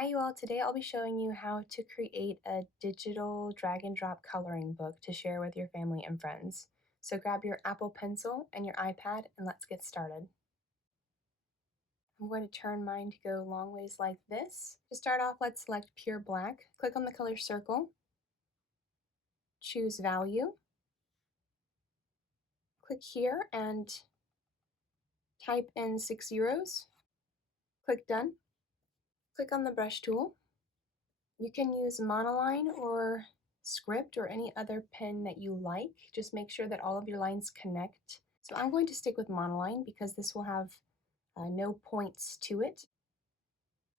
Hi you all, today I'll be showing you how to create a digital drag and drop coloring book to share with your family and friends. So grab your Apple Pencil and your iPad and let's get started. I'm going to turn mine to go long ways like this. To start off, let's select pure black. Click on the color circle, choose value, click here and type in 6 zeros. Click done. Click on the brush tool. You can use monoline or script or any other pen that you like. Just make sure that all of your lines connect. So I'm going to stick with monoline because this will have no points to it.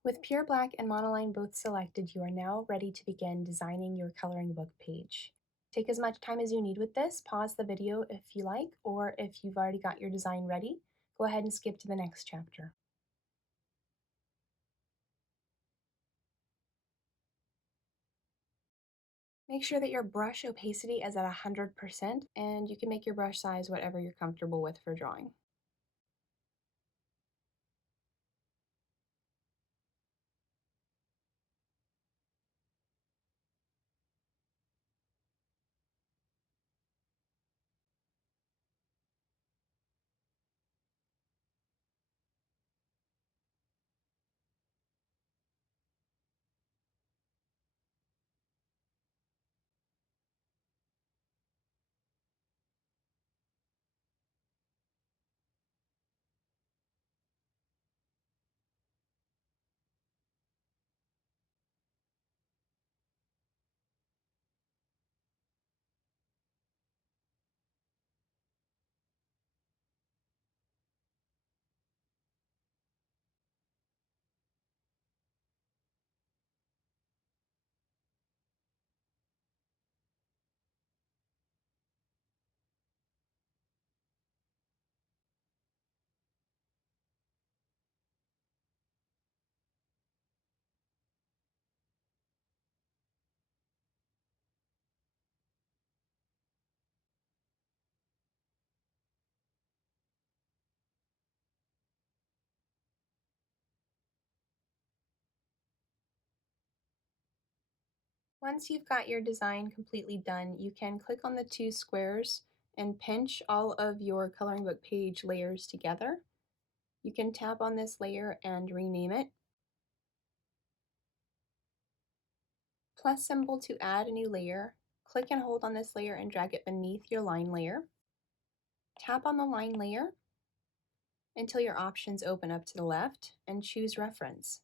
With pure black and monoline both selected, you are now ready to begin designing your coloring book page. Take as much time as you need with this. Pause the video if you like, or if you've already got your design ready, go ahead and skip to the next chapter. Make sure that your brush opacity is at 100%, and you can make your brush size whatever you're comfortable with for drawing. Once you've got your design completely done, you can click on the two squares and pinch all of your coloring book page layers together. You can tap on this layer and rename it. Plus symbol to add a new layer. Click and hold on this layer and drag it beneath your line layer. Tap on the line layer until your options open up to the left and choose Reference.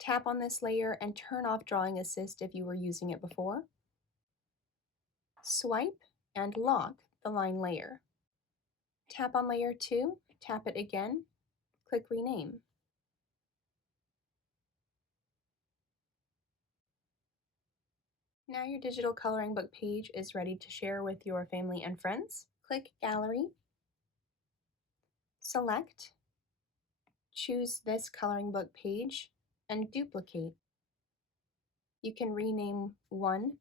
Tap on this layer and turn off Drawing Assist if you were using it before. Swipe and lock the line layer. Tap on layer 2, tap it again, click Rename. Now your digital coloring book page is ready to share with your family and friends. Click Gallery, select, choose this coloring book page, and duplicate. You can rename one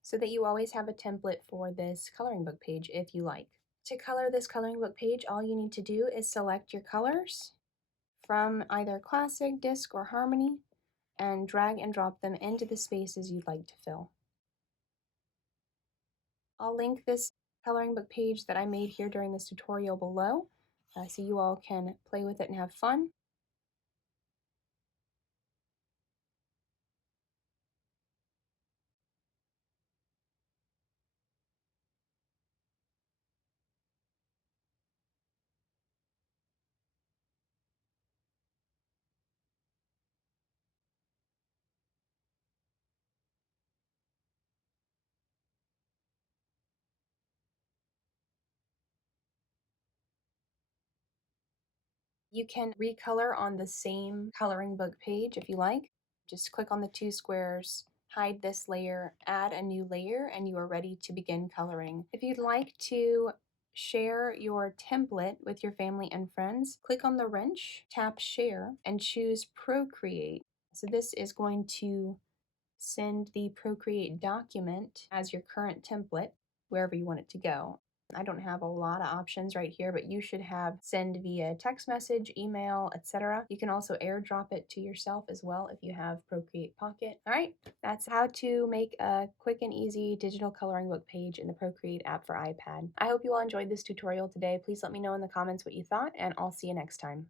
so that you always have a template for this coloring book page if you like. To color this coloring book page, all you need to do is select your colors from either Classic, Disc, or Harmony and drag and drop them into the spaces you'd like to fill. I'll link this coloring book page that I made here during this tutorial below so you all can play with it and have fun. You can recolor on the same coloring book page if you like. Just click on the two squares, hide this layer, add a new layer, and you are ready to begin coloring. If you'd like to share your template with your family and friends, click on the wrench, tap Share, and choose Procreate. So this is going to send the Procreate document as your current template wherever you want it to go. I don't have a lot of options right here, but you should have send via text message, email, etc. You can also airdrop it to yourself as well if you have Procreate Pocket. All right, that's how to make a quick and easy digital coloring book page in the Procreate app for iPad. I hope you all enjoyed this tutorial today. Please let me know in the comments what you thought, and I'll see you next time.